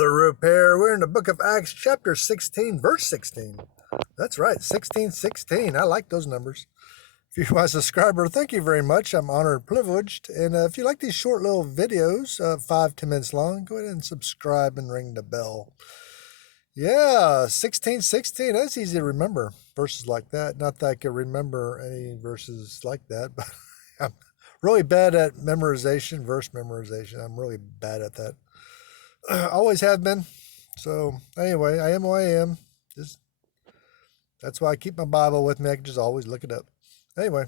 Brother Roop here. We're in the book of Acts, chapter 16, verse 16. That's right, 1616. I like those numbers. If you're my subscriber, thank you very much. I'm honored and privileged. And if you like these short little videos, 5-10 minutes long, go ahead and subscribe and ring the bell. Yeah, 1616. That's easy to remember. Verses like that. Not that I can remember any verses like that, but I'm really bad at memorization, verse memorization. I'm really bad at that. Always have been. So anyway, I am who I am. That's why I keep my Bible with me. I can just always look it up. Anyway,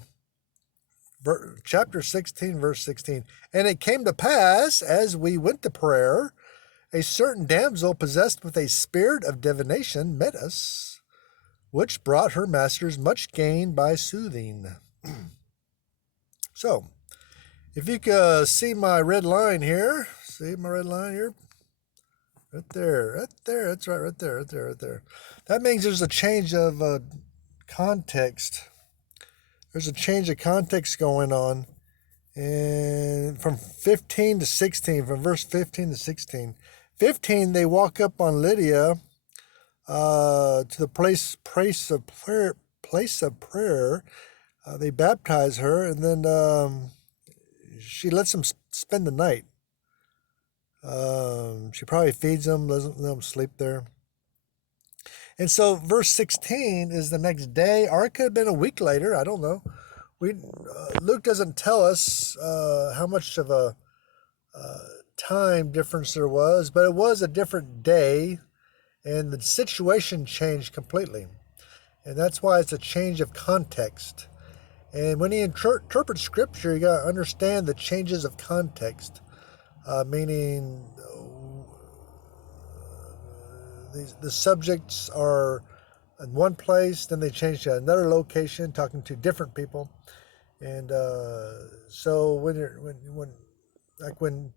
chapter 16, verse 16. And it came to pass, as we went to prayer, a certain damsel possessed with a spirit of divination met us, which brought her masters much gain by soothing. So, if you can see my red line here, right there, that's right, right there. That means there's a change of context. There's a change of context going on. And from 15 to 16, from verse 15 to 16. 15, they walk up on Lydia to the place of prayer. They baptize her, and then she lets them spend the night. She probably feeds them, doesn't let them sleep there. And so verse 16 is the next day, or it could have been a week later. I don't know. Luke doesn't tell us how much of a time difference there was, but it was a different day, and the situation changed completely. And that's why it's a change of context. And when you interpret Scripture, you got to understand the changes of context. Meaning the subjects are in one place, then they change to another location, talking to different people, and so when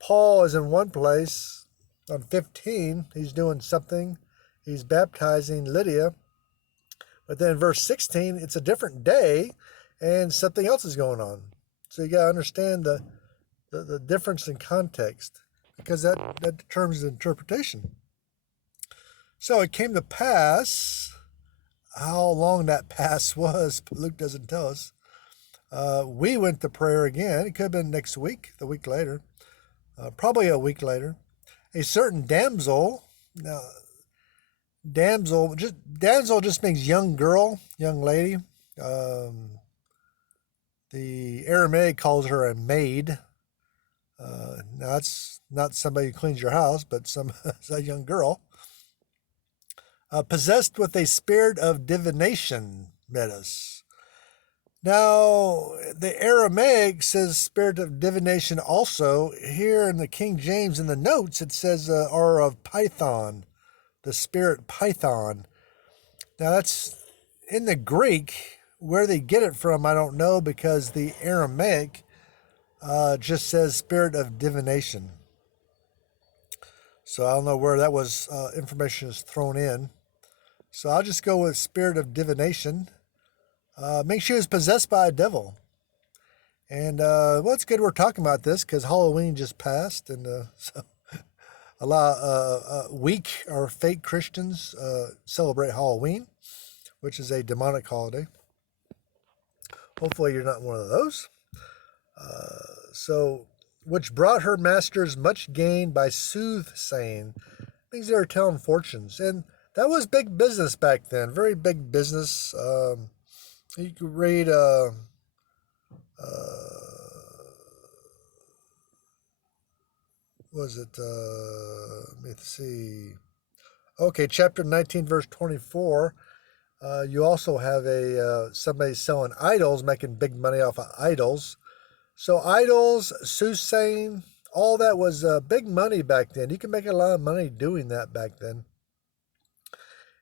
Paul is in one place on 15, he's doing something, he's baptizing Lydia, but then in verse 16, it's a different day, and something else is going on. So you got to understand the difference in context, because that determines the interpretation. So it came to pass, how long that pass was, Luke doesn't tell us. We went to prayer again. It could have been next week, the week later, probably a week later. A certain damsel, now, damsel just means young girl, young lady. The Aramaic calls her a maid. Now, that's not somebody who cleans your house, but a young girl. Possessed with a spirit of divination met us. Now, the Aramaic says spirit of divination also. Here in the King James, in the notes, it says, or of Python, the spirit Python. Now, that's in the Greek. Where they get it from, I don't know, because the Aramaic just says spirit of divination. So I don't know where that was information is thrown in. So I'll just go with spirit of divination. Make sure it's possessed by a devil. And well, it's good we're talking about this because Halloween just passed, and so a lot weak or fake Christians celebrate Halloween, which is a demonic holiday. Hopefully you're not one of those. So, which brought her masters much gain by soothsaying. Means they were telling fortunes. And that was big business back then. Very big business. You could read, let me see. Okay, chapter 19, verse 24. You also have somebody selling idols, making big money off of idols. So idols, soothsaying, all that was big money back then. You can make a lot of money doing that back then.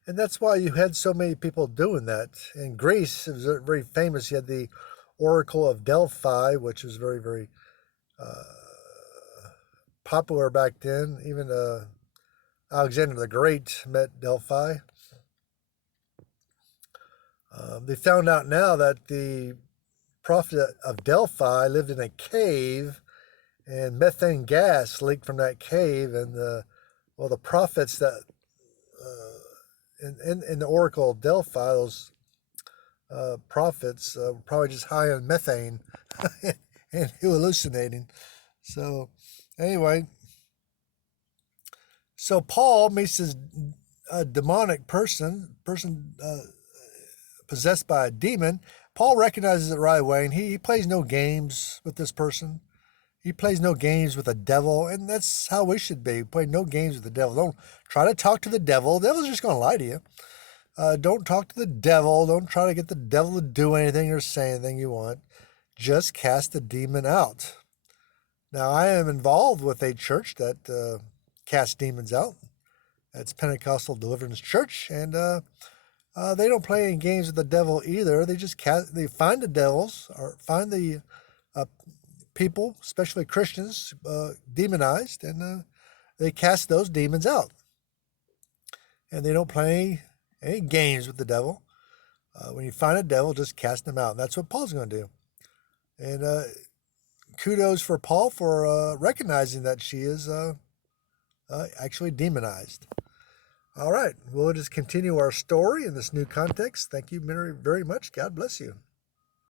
And that's why you had so many people doing that. In Greece, it was very famous. You had the Oracle of Delphi, which was very, very popular back then. Even Alexander the Great met Delphi. They found out now that the prophet of Delphi lived in a cave, and methane gas leaked from that cave, and Well, the prophets that in the Oracle of Delphi, those prophets were probably just high on methane and hallucinating. So, anyway, so Paul meets this demonic person possessed by a demon. Paul recognizes it right away, and he plays no games with this person. He plays no games with the devil, and that's how we should be. Play no games with the devil. Don't try to talk to the devil. The devil's just going to lie to you. Don't talk to the devil. Don't try to get the devil to do anything or say anything you want. Just cast the demon out. Now, I am involved with a church that casts demons out. That's Pentecostal Deliverance Church, and they don't play any games with the devil either. They just they find the devils or find the people, especially Christians, demonized, and they cast those demons out. And they don't play any games with the devil. When you find a devil, just cast them out. And that's what Paul's going to do. And kudos for Paul for recognizing that she is actually demonized. All right, we'll just continue our story in this new context. Thank you very, very much. God bless you.